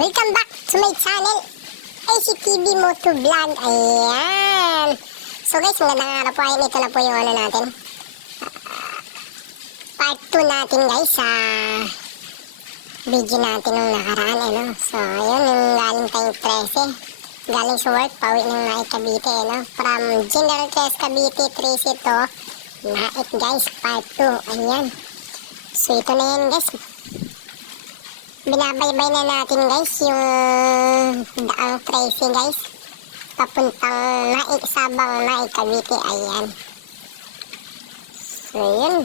Welcome back to my channel, ACTV Motovlog. Ayan. So guys, magandang araw po. Ayan, ito na po yung ano natin. Part 2 natin guys sa video natin nung nakaraan. Ano? So ayun, yung galing tayong 13. Galing sa work, pauwi ng Naik Cavite. Ano? From General Trias Cavite, 13 to Naik guys, part 2. Ayan. So ito na yan guys. Binabaybay na natin guys yung daang Tracy guys papuntang Naik, Sabang Naik Cavite. Ayan. So yun,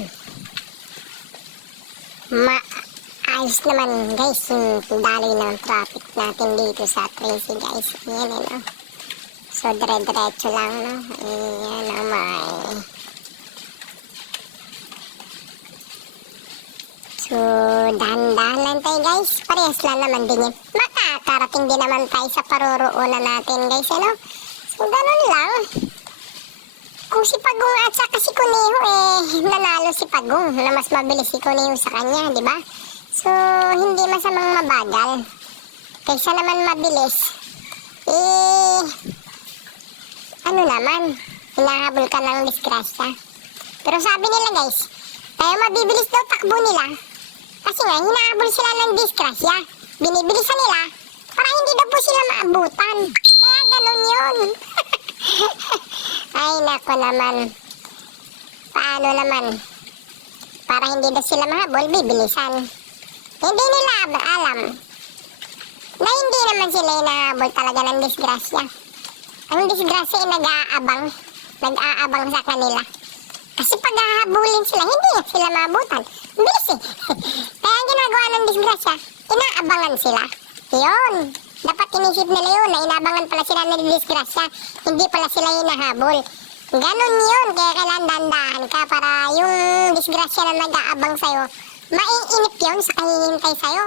maayos naman guys yung daloy ng traffic natin dito sa Tracy guys. Ayan ano. So dire-diretso lang no. Ayan o may. So, dahan-dahan lang tayo guys. Parehas lang naman din yun. Makakarating din naman tayo sa paruroonan natin guys. Ano? So, ganun lang. Kung si Pagong at saka si Kuneho nanalo si Pagong na mas mabilis si Kuneho sa kanya, di ba? So, hindi masamang mabagal. Kaysa naman mabilis. Ano naman? Hinahabol ka ng disgrasya. Pero sabi nila guys, tayo mabibilis daw takbo nila. Kasi nga, hinahabol sila ng disgrasya. Binibilisan nila para hindi daw po sila maabutan. Kaya ganun yun. Ay, nako naman. Paano naman? Para hindi daw sila mahabol, bibilisan. Hindi nila alam na hindi naman sila hinahabol talaga ng disgrasya. Ang disgrasya ay nag-aabang sa kanila. Kasi pag hahabulin sila, hindi sila maabutan. Bilis eh. Kaya ang ginagawa ng disgrasya, inaabangan sila. Yun. Dapat inisip nila yun na inaabangan pala sila ng disgrasya. Hindi pala sila hinahabol. Ganun yun. Kaya kailangan dandahan ka para yung disgrasya na nag-aabang sa'yo, maiinip yun sa kahihintay sa'yo.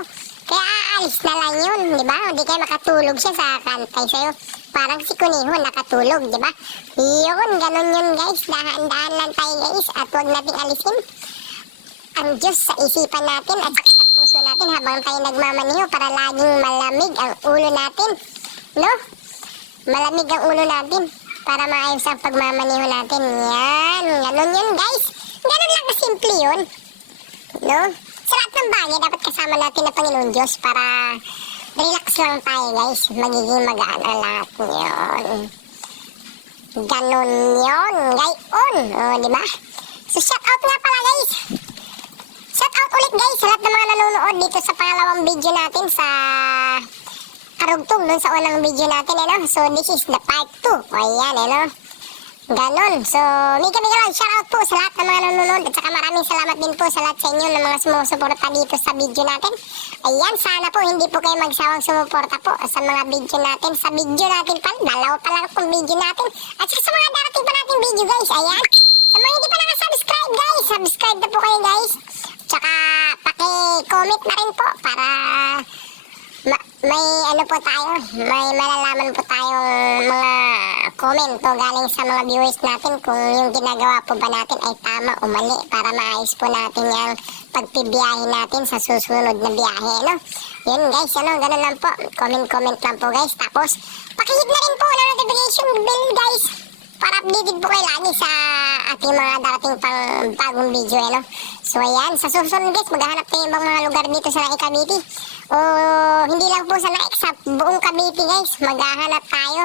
Kaya aalis na lang yun, di ba? Hindi kayo makatulog siya sa kantay sa'yo. Parang si Kuneho nakatulog, di ba? Yun, ganun yun guys. Dahan-dahan lang tayo guys at huwag nating alisin ang Diyos sa isipan natin at sa puso natin habang tayo nagmamaniho para laging malamig ang ulo natin. No? Malamig ang ulo natin para maayos ang pagmamaniho natin. Yan, ganun yun guys. Ganun lang kasimple yun. No? Sa lahat ng bagay, dapat kasama natin ang Panginoon Diyos para relax lang tayo guys. Magiging magaan ang lahat yun. Ganun yun. Gayon. O, diba? So, shout out nga pala guys. Shout out ulit guys sa lahat ng mga nanonood dito sa pangalawang video natin sa karugtong dun sa unang video natin. Ano? So, this is the part 2. O, ayan. Ano? Ganon. So, mika lang, shoutout po sa lahat ng mga nanonood at saka maraming salamat din po sa lahat sa inyo ng mga sumusuporta dito sa video natin. Ayan, sana po hindi po kayo magsawang sumuporta po sa mga video natin. Sa video natin pa, dalawa pa lang itong video natin. At saka sa mga darating pa natin video guys, ayan. Sa mga hindi pa nakasubscribe guys, subscribe na po kayo guys. Tsaka paki-comment na rin po para may ano po tayo, may malalaman po tayong mga komento galing sa mga viewers natin kung yung ginagawa po ba natin ay tama o mali para maayos po natin yung pagpibiyahe natin sa susunod na biyahe, no? Yun guys, ano, ganun lang po. Comment lang po guys. Tapos, pakihit na rin po ng notification bell guys para updated po kayo lagi sa ating mga darating pang bagong video, no? So ayan, sa susunod guys, maghahanap tayo ibang mga lugar dito sa Naik Cavite. O hindi lang po sa Naik, sa buong Cavite guys, maghahanap tayo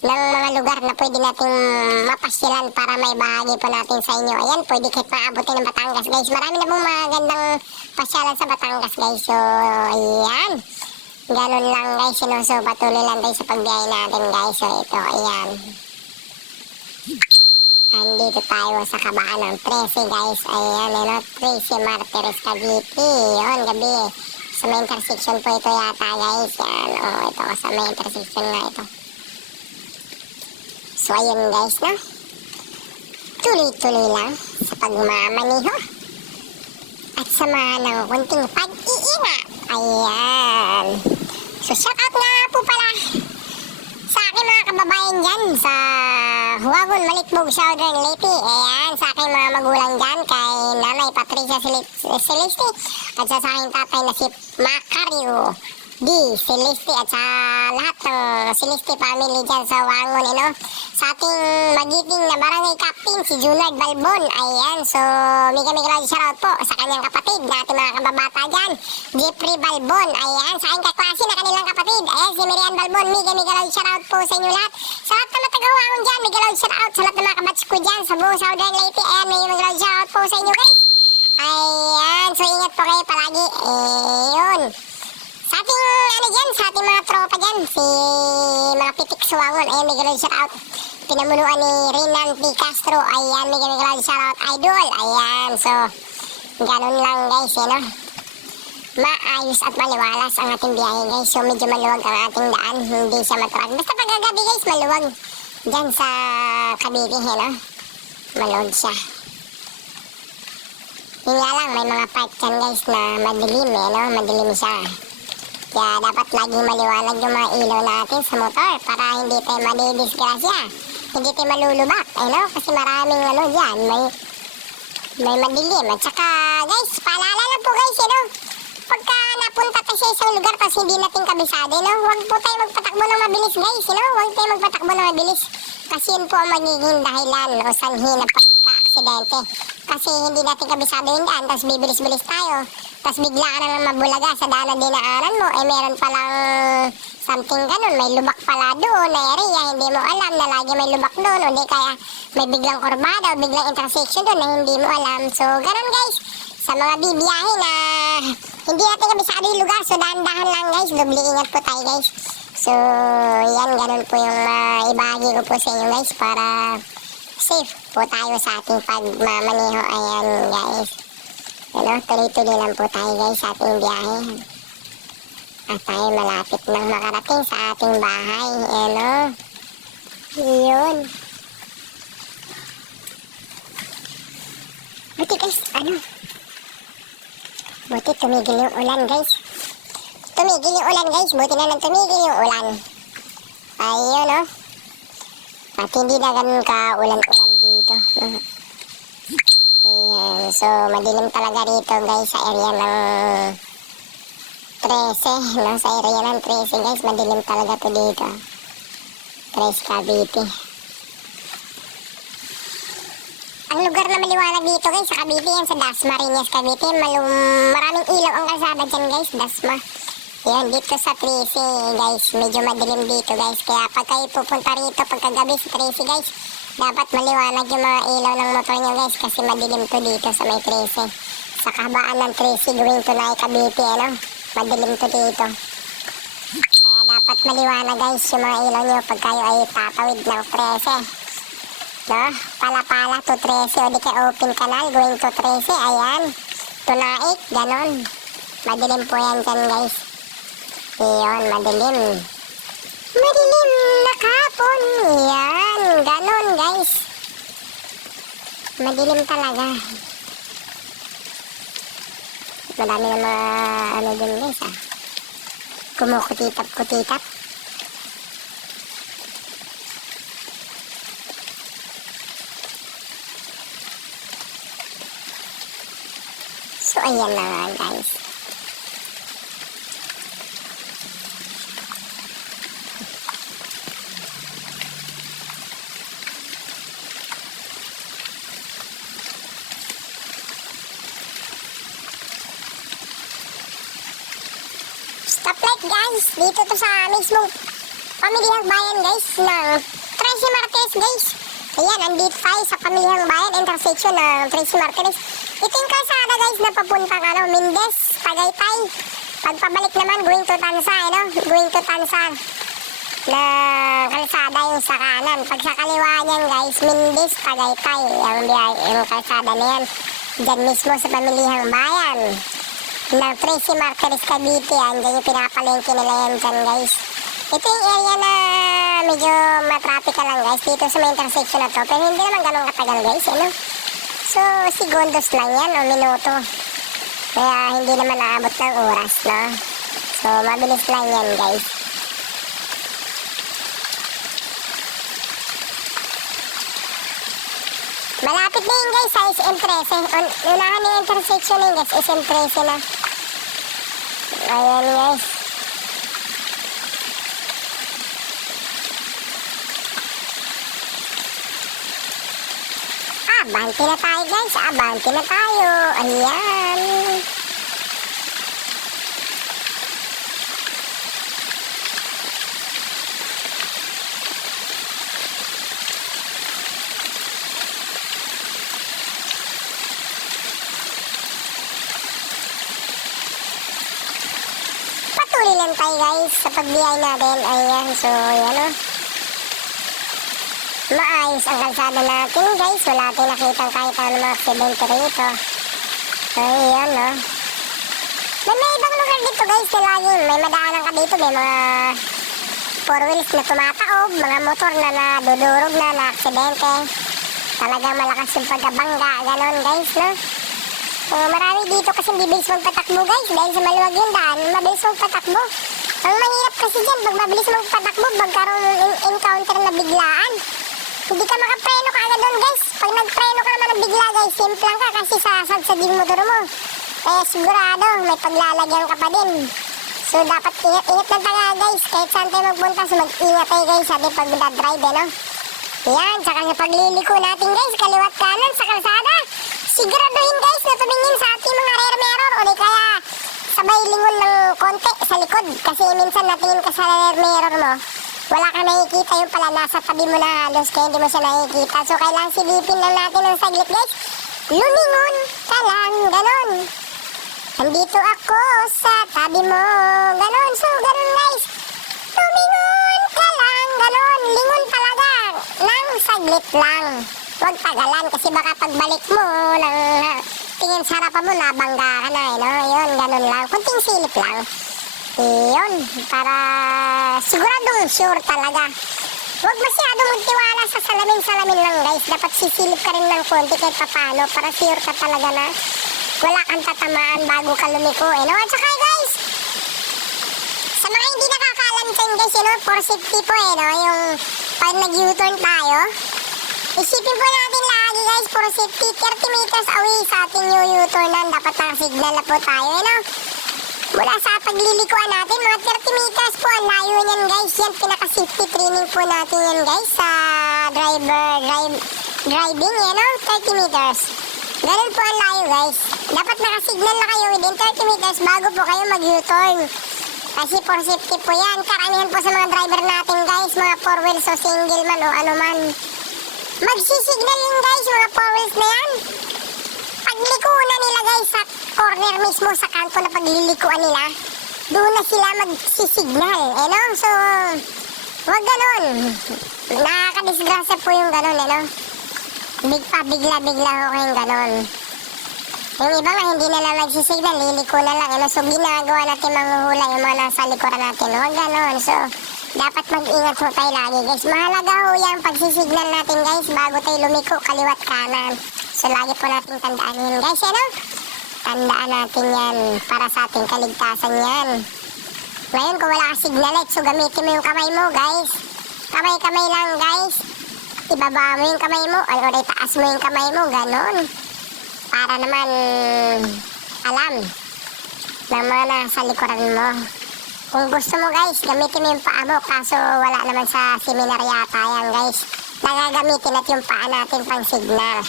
ng mga lugar na pwede nating mapasyalan para may bahagi po natin sa inyo. Ayan, pwede kahit maabutin ng Batangas guys. Marami na pong magandang pasyalan sa Batangas guys. So ayan, ganun lang guys. So patuloy lang tayo sa pagbiyahe natin guys. So ito, ayan. Andito tayo sa kabaan ng 13 guys. Ayan, ano, 13 Martires Cavite. Yun, gabi. Sa may intersection po ito yata guys. Yan, oh, ito sa may intersection nga ito. So, ayun guys, no? Tuloy-tuloy lang sa pagmamaniho. At sa mga nangunting pag-iingat. Ayan. So, shoutout nga po pala sa aking mga kababayan dyan sa Huwagon, Malitbog, Southern Leyte. Ayan, sa aking mga magulang dyan kay Nanay Patricia Celeste at sa aking tatay na si Macario Celeste at sa lahat ng Celeste family dyan sa Wangon, sa ating magiting na barangay captain, si Junard Balbon. Ayan, so mega shoutout po sa kanyang kapatid na ating mga kababata dyan, Jeffrey Balbon. Ayan, sa aking kaklase na kanilang kapatid. Ayan, si Miriam Balbon. Mega shoutout po sa inyo lahat. Sa lahat na taga-Wangon dyan, mega shoutout sa lahat ng mga kabatch ko dyan sa buong Southern Leyte. Ayan, mega shoutout po sa inyo guys. Ayan, so ingat po kayo palagi. Ayun. Sa ating, sa ating mga tropa dyan, si mga pitik sa Wangon, ayan, mega shoutout. Pinamunuan ni Renan P. Castro, ayan, mega shoutout, idol. Ayan, so, ganun lang guys, maayos at maliwalas ang ating biyahe guys. So, medyo maluwag ang ating daan, hindi siya matuwag. Basta pagkagabi guys, maluwag. Dyan sa Cavite, maluwag siya. Yun nga lang, may mga part dyan guys na madilim, madilim siya. Kaya dapat laging maliwanag yung mga ilaw natin sa motor para hindi tayo madidisgrasya, hindi tayo malulubak, kasi maraming dyan, may madilim. At saka guys, paalala lang po guys, pagka napunta tayo sa isang lugar tapos hindi natin kabisado, huwag po tayo magpatakbo ng mabilis guys, huwag tayo magpatakbo ng mabilis. Kasi yun po ang magiging dahilan o sanhi ng pagka-aksidente. Kasi hindi natin kabisado yung daan, tapos bibilis-bilis tayo. Tapos bigla ka na mabulaga sa daan na dinaanan mo, meron palang something ganun, may lubak pala doon na area, hindi mo alam na lagi may lubak doon, o di kaya may biglang kurbada o biglang intersection doon na hindi mo alam. So, ganun guys, sa mga bibiyahe na hindi natin kabisado yung lugar, so dahan-dahan lang guys, doble ingat po tayo guys. So, yan, ganun po yung ibahagi ko po sa inyo guys para safe po tayo sa ating pagmamaneho. Ayan guys, tuloy-tuloy lang po tayo guys sa ating biyahe. At tayo malapit nang makarating sa ating bahay. Yun. Buti guys, buti tumigil yung ulan guys. Tumigil yung ulan guys, buti na lang tumigil yung ulan. Ayun at hindi na ganun ka ulan-ulan dito. Ayan, so madilim talaga rito guys sa area ng 13, sa area ng 13 guys, madilim talaga to dito. 13 Cavite. Ang lugar na maliwanag dito guys sa Cavite, yan sa Dasmariñas Cavite. Maraming ilaw ang kalsada dyan guys, Dasma. Yan, dito sa 13 guys, medyo madilim dito guys. Kaya pag kayo pupunta rito pagkagabi sa 13 guys, dapat maliwanag yung mga ilaw ng motor nyo guys, kasi madilim to dito sa may 13. Sa kahabaan ng 13 going to Nay Cavite, madilim to dito. Kaya dapat maliwanag guys yung mga ilaw nyo pag kayo ay tatawid ng 13. Pala-pala to 13 o di kaya open canal going to 13, ayan. To Naik, ganon. Madilim po yan dyan guys. Iyon, madilim. Madilim na kapon. Yan, ganon guys. Madilim talaga. Madami na mga dyan guys kumukutitap-kutitap. So ayan na nga guys. Stoplight guys, dito to sa mismong Pamilihang Bayan guys ng Tracy Martinez guys. Ayan, andito tayo sa Pamilihang Bayan intersection ng Tracy Martinez. Ito yung kalsada guys na papuntang Mendez, Tagaytay. Pagpabalik naman going to Tansa, going to Tansa na kalsada yung sa kanan. Pag sa kaliwa niyan guys, Mendez, Tagaytay. Yung kalsada na yan, dyan mismo sa Pamilihang Bayan ng Tracy Martinez Cavite, yan. Diyan yung pinapalengke nila yan dyan guys. Ito yung area na medyo matraffic ka lang guys dito sa may intersection na to. Pero hindi naman ganun katagal guys, So, segundos lang yan o minuto. Kaya hindi naman naabot ng oras, So, mabilis lang yan guys. Malapit na yun guys sa SM13. Unahan na yung intersection na yun guys, SM13 na. Ayan guys. abante na tayo guys, abante na tayo. Ayan. Patuloy lang tayo guys sa pagbiyay natin. Ayan, so yan o. Maayos ang kalsada natin guys. Wala natin nakitang kahit ano mga aksidente rito. Ayan o. May ibang lugar dito guys na laging may madaanan ka dito. May mga four wheels na tumataob, mga motor na nadudurog na aksidente. Talagang malakas yung pagkabangga. Ganon guys, no? Marami dito kasi bibilis magpatakbo guys. Dahil sa maluwag yung daan, mabilis magpatakbo. Ang mahirap kasi dyan, pag mabilis magpatakbo, magkaroon ng encounter na biglaan. Hindi ka makapreno ka agad doon guys. Pag nagpreno ka naman ng bigla guys, simplang ka kasi sasadsad yung motor mo. Kaya sigurado, may paglalagyan ka pa din. So dapat ingat lang tayo guys. Kahit saan tayo magpunta, so mag-ingat tayo guys sa ating pag-drive, no? Yan, tsaka sa pagliliko natin guys, kaliwat kanan sa kalsada. Siguraduhin guys na tumingin sa ating mga rear mirror o di kaya sabay lingon ng konti sa likod. Kasi minsan natingin ka sa rear mirror mo, wala kang nakikita yung pala nasa tabi mo na halos kaya hindi mo siya nakikita. So kailangan silipin lang natin ng saglit guys. Lumingon ka lang, ganon. Andito ako sa tabi mo, ganon. So ganon guys. Lumingon ka lang, ganon. Lingon talaga, nang saglit lang. Huwag tagalan kasi baka pagbalik mo ng tingin sa harapan mo, nabangga ka na, no? Yun, ganun lang. Kunting silip lang. Yun, para siguradong sure talaga. Huwag masyadong magtiwala sa salamin-salamin lang, guys. Dapat sisilip ka rin ng konti kahit papano para sure ka talaga na wala kang tatamaan bago ka lumiko, no? At saka, guys, sa mga hindi nakakaalam dyan, guys, for safety po, no? Yung pag nag-U-turn tayo, isipin po natin lagi guys, for safety, 30 meters away sa ating new U-turnan, dapat nakasignal na po tayo, no? Mula sa paglilikuan natin, mga 30 meters po ang layo niyan guys. Yan, pinaka-safety training po natin yan guys sa driving, yan, no? 30 meters. Ganun po ang layo guys. Dapat nakasignal na kayo within 30 meters bago po kayo mag-U-turn. Kasi for safety po yan. Karamihan po sa mga driver natin guys, mga four wheels o single man o ano man, magsisignal yun guys, mga four wheels na yan. Paglikuan nila guys sa corner mismo sa kanto na paglilikuan nila, doon na sila magsisignal, no? So, wag ganon. Nakakadisgrasya po yung ganon, no? Bigla-bigla ho kayong ganon. Yung iba nga hindi na lang nagsisignal, liliko na lang, no? So, ginagawa natin manghuhula yung mga nasa likuran natin, wag ganon. So, dapat mag-ingat po tayo lagi guys. Mahalaga ho yung pagsisignal natin guys bago tayo lumiko kaliwat kanan. So lagi po natin tandaan yun guys, no? Tandaan natin yan para sa ating kaligtasan yan. Ngayon kung wala ka signal light, so gamitin mo yung kamay mo guys. Kamay-kamay lang guys. Ibaba mo yung kamay mo o itaas mo yung kamay mo, ganon. Para naman alam ng mga nasa likuran mo. Kung gusto mo guys, gamitin mo yung paa mo, kaso wala naman sa seminar yata yan guys. Nagagamitin natin yung paa natin pang signal.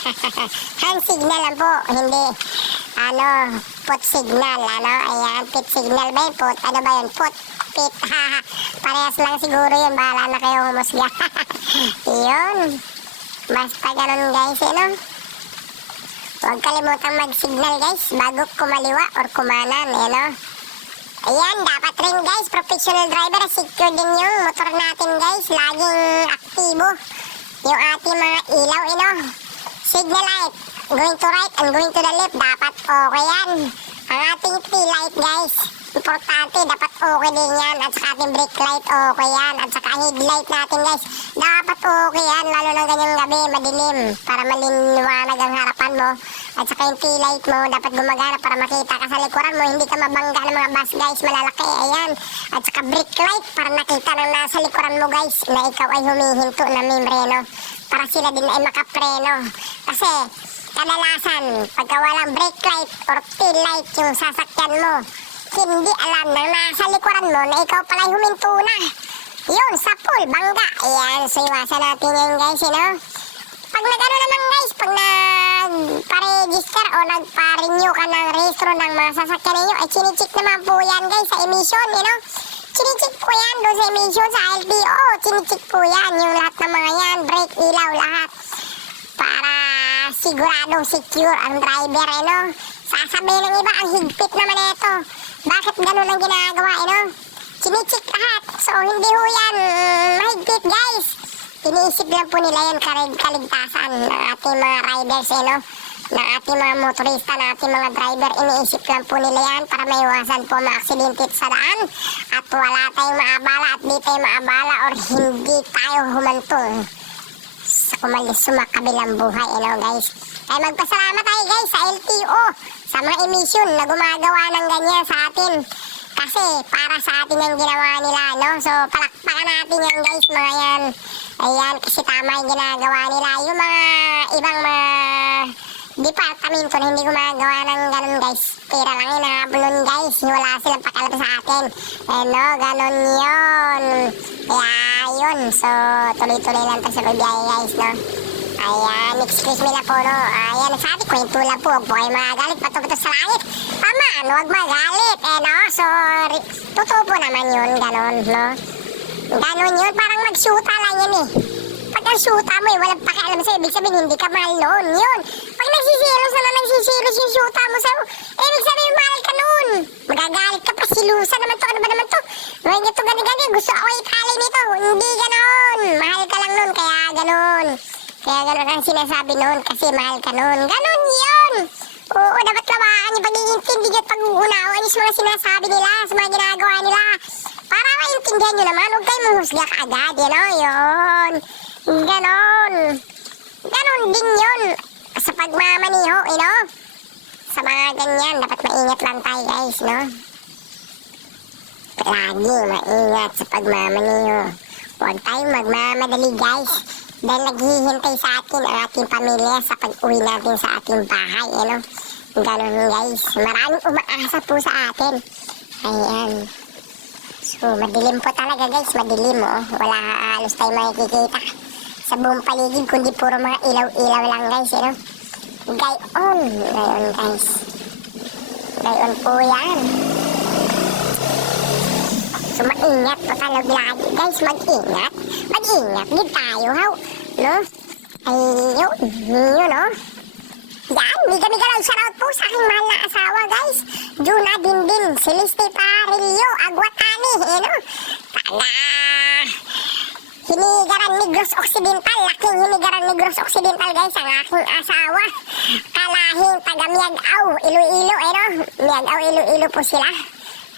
Hand signal lang po, hindi foot signal, ayan, pit signal ba yun, foot, ano ba yun, foot, pit, parehas lang siguro yun, bahala na kayo humusga. Yun, basta ganun guys, huwag kalimutang mag-signal guys, bago kumaliwa or kumanan, Ayan, dapat rin guys, professional driver, secure din yung motor natin guys, laging aktibo yung ating mga ilaw, signal light, going to right and going to the left, dapat okay yan. Ang ating tail light guys, importante, dapat okay din yan, at saka ating brake light, okay yan, at saka headlight natin guys, dapat okay yan, lalo na ganyang gabi, madilim, para maliliwanag ang harapan mo. At saka yung tail light mo, dapat gumagana para makita ka sa likuran mo, hindi ka mabangga ng mga bus guys, malalaki, ayan. At saka brake light, para nakita ng nasa likuran mo guys, na ikaw ay humihinto na membreno, para sila din ay makapreno. Kasi, kadalasan, pagka walang brake light or tail light yung sasakyan mo, hindi alam ng nasa likuran mo na ikaw pala ay huminto na. Yun, sa pool, bangga. Ayan, so iwasan natin yan guys, pag nag-ano naman guys, pag nagpa-register o nagpa-renew ka ng rehistro ng mga sasakyan ninyo, ay chinicheck naman po yan guys sa emission, you know. Chinicheck po yan doon sa emission sa LTO. Chinicheck po yan, yung lahat ng mga yan, brake, ilaw, lahat. Para siguradong secure ang driver, you know. Sasabihin ng iba, ang higpit naman ito. Bakit ganun ang ginagawa, you know? Chinicheck lahat. So, hindi ho yan mahigpit guys. Iniisip lang po nila yan kaligtasan ng ating mga riders, you know, ng ating mga motorista, ng ating mga driver. Iniisip lang po nila yan para maiwasan po maaksidente sa daan at wala tayong maabala at di tayo maabala or hindi tayo humantong sa kumakabilang buhay, you know guys. Kaya magpasalamat tayo guys sa LTO, sa mga emission na gumagawa ng ganyan sa atin. Kasi para sa atin yung ginawa nila, no? So, palakpakan natin yan guys, mga yan. Ayan, kasi tama yung ginagawa nila. Yung mga ibang mga departamento na hindi gumagawa ng ganun guys. Pera lang inahabol guys. Wala silang pakialam sa atin. No, ganun yun. Kaya yun. So, tuloy-tuloy lang tayo sa pagbiyahe guys, no? Ayan, excuse me na po, no? Ayan, sabi, kwento lang po. Huwag po kayo magalit. Pato-pato sa langit. Tama, huwag magalit. No? So, totoo po naman yun. Ganun, no? Ganun yun. Parang mag-shoota lang yun, eh. Pag ang-shoota mo, walang pakialam sa'yo. Ibig sabihin, hindi ka mahal noon. Yun. Pag nagsisilos na nagsisilos yung shoota mo sa'yo, ibig sabihin, mahal ka noon. Magagalit ka pa. Silusa naman to. Ano ba naman to? Ngayon ito, gani-gani. Gusto ako itali nito. Hindi ganon. Mahal ka lang noon. Kaya ganon. Kaya gano'n ang sinasabi noon kasi mahal ka noon. Ganon yun! Oo, dapat lawakan yung pag-iintindi at pag-uunawan yung mga sinasabi nila, sa mga ginagawa nila. Para maintindihan nyo naman, huwag kayong mahusga ka agad, you know, yun. Ganon. Ganon din yun. Sa pagmamaniho, you know. Sa mga ganyan, dapat maingat lang tayo guys, no. Lagi maingat sa pagmamaniho. Huwag tayong magmamadali guys. Dahil naghihintay sa atin ang ating pamilya sa pag-uwi natin sa ating bahay, you know? Ganun guys. Maraming umaasa po sa atin. Ayan. So, madilim po talaga guys. Madilim, oh. Wala halos tayo makikita sa buong paligid, kundi puro mga ilaw-ilaw lang guys, you know? Gayon. Gayon guys. Gayon po yan. So, maingat po talaga lagi guys. Mag-ingat. Mag-ingat din tayo, how? No? Ayun. Yun, no? Yan. Miga-miga lang shoutout po sa aking mahal na asawa, guys. Juna Dindin. Celeste Parillo. Aguatani. No? Tala. Hinigaran Negros Occidental. Laking Hinigaran Negros Occidental, guys. Ang aking asawa. Kalahing taga Miagaw. Iloilo, no? Miagaw, Iloilo po sila.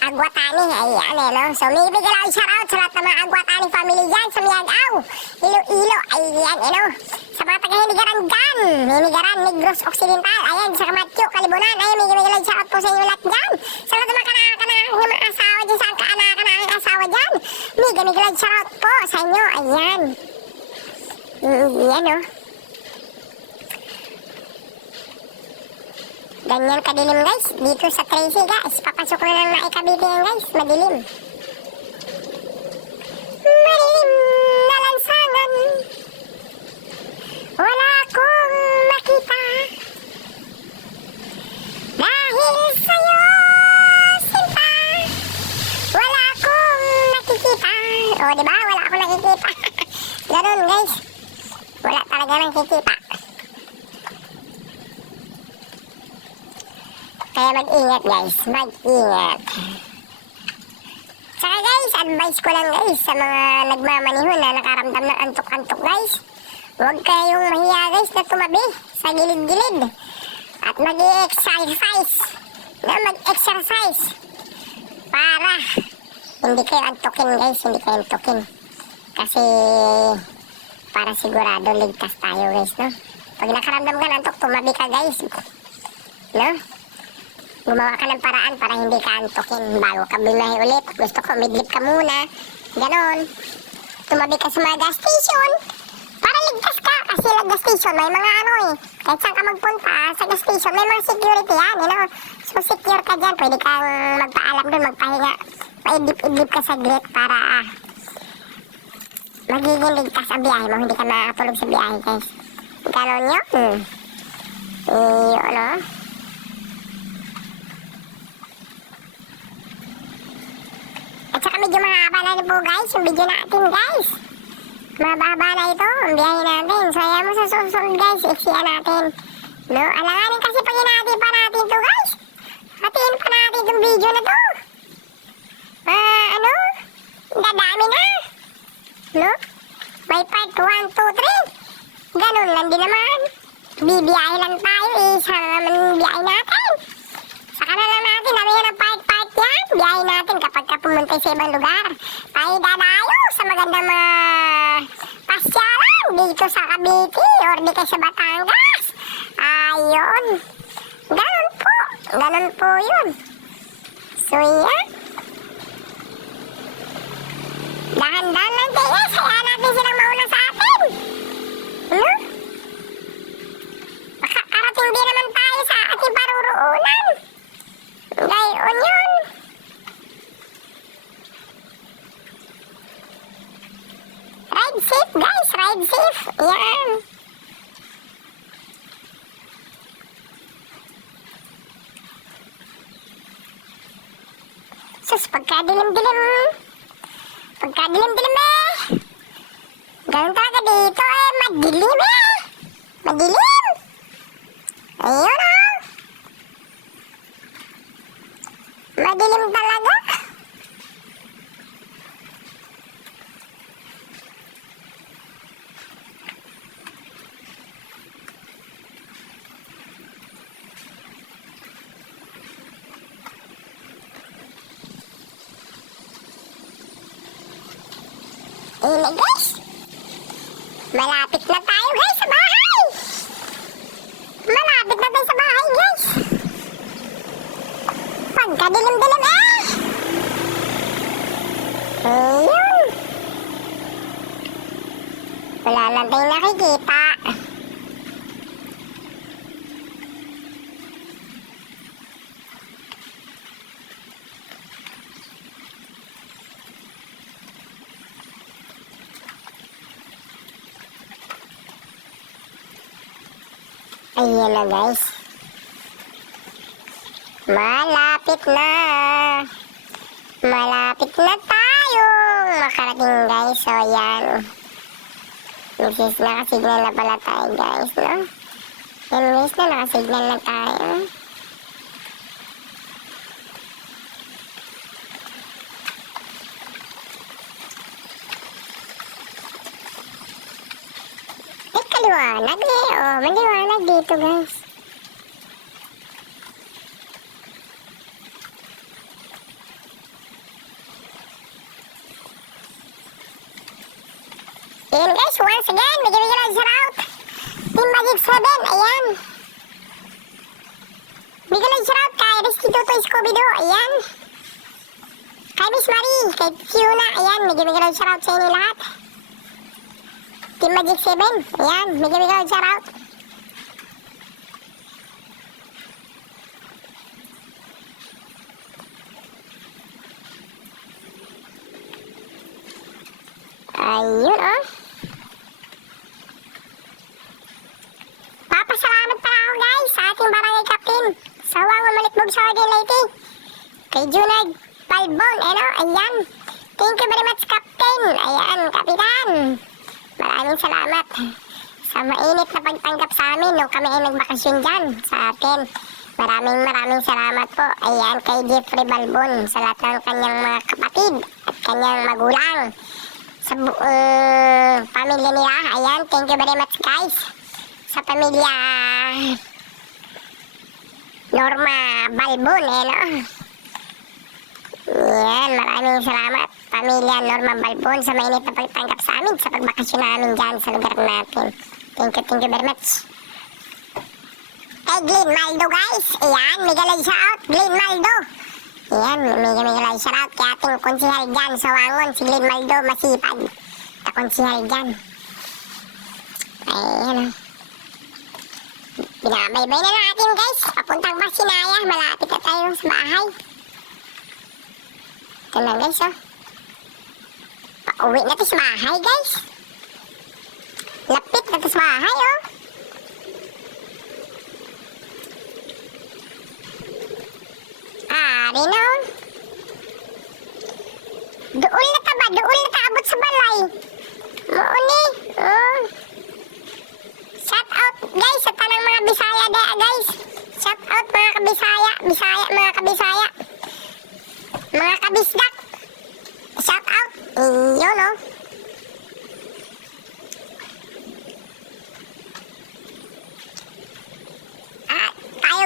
Aguatani, ayan no? So may bigay lang shoutout sa lahat ng mga Aguatani family dyan sa Miagaw, Iloilo, ayan no? Sa mga taga-Hinigaran dyan, Hinigaran, Negros Occidental, ayan sa Kamatyo, Kalibunan, ayan may bigay lang shoutout po sa inyo lahat dyan. Sa lahat ng mga kanaka-kanaka ng mga asawa dyan, sa kanaka-kanaka ng asawa dyan, may bigay lang shoutout po sa inyo, ayan. Ayan no? Ganyan kadilim guys, dito sa Tracy guys, papasok na lang na ikabiti yan guys, madilim. Madilim na lansangan, wala akong makita. Dahil sa'yo, sinta, wala akong nakikita. O diba, wala akong nakikita. Ganun guys, wala talaga nakikita. Kaya mag-ingat guys, mag-ingat. Saka guys, advice ko lang guys sa mga nagmamaniho na nakaramdam ng antok-antok guys. Huwag kayong mahiya guys na tumabi sa gilid-gilid. At mag-exercise. Mag-exercise. Para hindi kayo antokin guys, hindi kayo antokin. Kasi para sigurado ligtas tayo guys, no? Pag nakaramdam ka ng antok, tumabi ka guys. No? Gumawa ka ng paraan para hindi ka antokin bago ka bimahe ulit. Gusto ko, midlip ka muna. Ganon. Tumabi ka sa mga gas station para ligtas ka. Kasi yung gas station, may mga ano eh. Kahit saan ka magpunta sa gas station, may mga security yan, you know. So, secure ka dyan. Pwede kang magpaalam dun, magpahinga. Maidip-idip ka saglit para magiging ligtas ang biyahe mo. Hindi ka makakatulog sa biyahe, guys. Ganon yun. Yun, oh. At saka medyo mahaba na rin po guys yung video natin guys. Mababa na ito ang biyahe natin. So ayan mo sa susunod guys, iksiyan natin. No, alanganin kasi pag hinati pa natin to guys. Hatiin pa natin itong video na to. Dadami na. No? May part 1, 2, 3. Ganun lang din naman. Bibiyahe lang tayo, isa naman biyahe natin. Saka na lang natin, namin ang part yan. Biyahe natin kapag ka pumunta sa ibang lugar. Tayo dadayo sa magandang mga pasyalan dito sa Cavite or di kayo sa Batangas. Ayun. Ganun po. Ganun po yun. So yan. Dahan-dahan lang tayo. Kaya natin silang mauna sa atin. Ano? Makakarating din naman tayo sa ating paruroonan. Gayon yun. Ride safe guys. Ride safe. Yan. Sus, pagkadilim-dilim eh. Ganun talaga dito eh. Madilim eh. Madilim. Ayun oh. Madilim talaga. Ayun guys. Malapit na tayo guys sa bahay. Malapit na tayo sa bahay guys. Pagkadilim-dilim eh. Ayun. Wala lang tayong nakikita. Ayan na guys. Malapit na. Malapit na tayong makarating guys. So yan. This is nakasignal na pala tayo guys, no? Yan guys na nakasignal na tayo. Maliwanag eh. Oh, maliwanag dito guys. Ayan guys, once again, bigyan lang shoutout. Team Magic 7, ayan. Bigyan lang shoutout kay Risky Toto Scooby-Doo, ayan. Kay Miss Marie, kay Fiona, ayan. Bigyan lang shoutout sa inyo lahat. Team Magic 7, ayan, bigyan lang shoutout. Ayun oh. Papasalamat pala ako guys sa ating barangay captain sa Wangon Malitbog sa Ordin Leyte. Kay Junard Palbon, ayan. Thank you very much captain. Ayan, kapitan. Maraming salamat sa mainit na pagtanggap sa amin nung kami ay nagbakasyon dyan sa atin. Maraming salamat po. Ayan, kay Jeffrey Balbon sa lahat ng kanyang mga kapatid at kanyang magulang. Sa pamilya nila. Ayan, thank you very much guys. Sa pamilya Norma Balbon, no? Ayan, maraming salamat. Pamilya Norma Balbon sa mainit na pagtanggap sa amin sa pagbakasyon namin dyan sa lugar natin. Thank you very much. Kay Glenn Maldo guys. Ayan, mega shout Glenn Maldo. Ayan, mega shoutout kay ating konsihal dyan sa Wangon, si Glenn Maldo, masipag na konsihal dyan. Ayan. Binabaybay na natin guys, papuntang Basinaya, malapit na tayo sa bahay. Ito na guys oh. Pauwi na tayo sa bahay guys. Lapit na tayo sa bahay oh. Ari na oh. Doon na ta ba? Doon na ta abot sa balay. Mauni. Oh. Shout out guys sa tanang mga Bisaya dea guys. Shout out mga kabisaya. Bisaya mga kabisaya. Mga kabisdak. Shout out. Yun oh. Tayo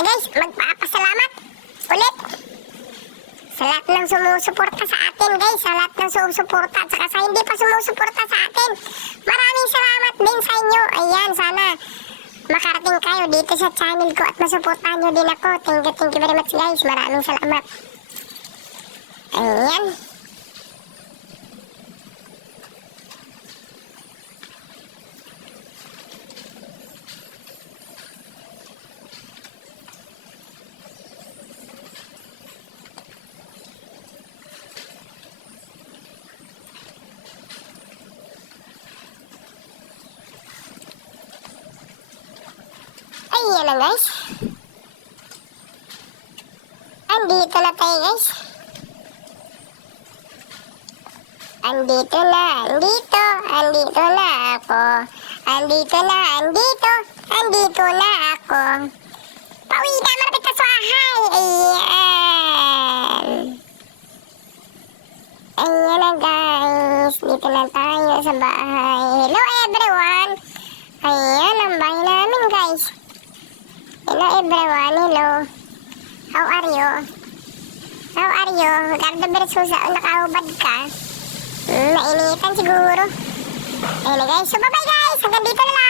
guys, magpapasalamat ulit sa lahat ng sumusuporta sa atin guys, sa lahat ng sumusuporta at saka sa hindi pa sumusuporta sa atin. Maraming salamat din sa inyo. Ayan, sana makarating kayo dito sa channel ko at masuportahan nyo din ako. Thank you very much guys. Maraming salamat. Ayan. Ayan na guys. Andito na tayo guys. Andito na ako. Andito na ako. Pauwi na, malapit na sa bahay. Ayan. Ayan na guys. Dito na tayo sa bahay. Hello everyone. Ayan ang bahay namin guys. Hello everyone, hello. How are you? Garda Bersusa, nakahubad ka? Nainitan siguro. Ayun na guys, so bye bye guys, hanggang dito na lang.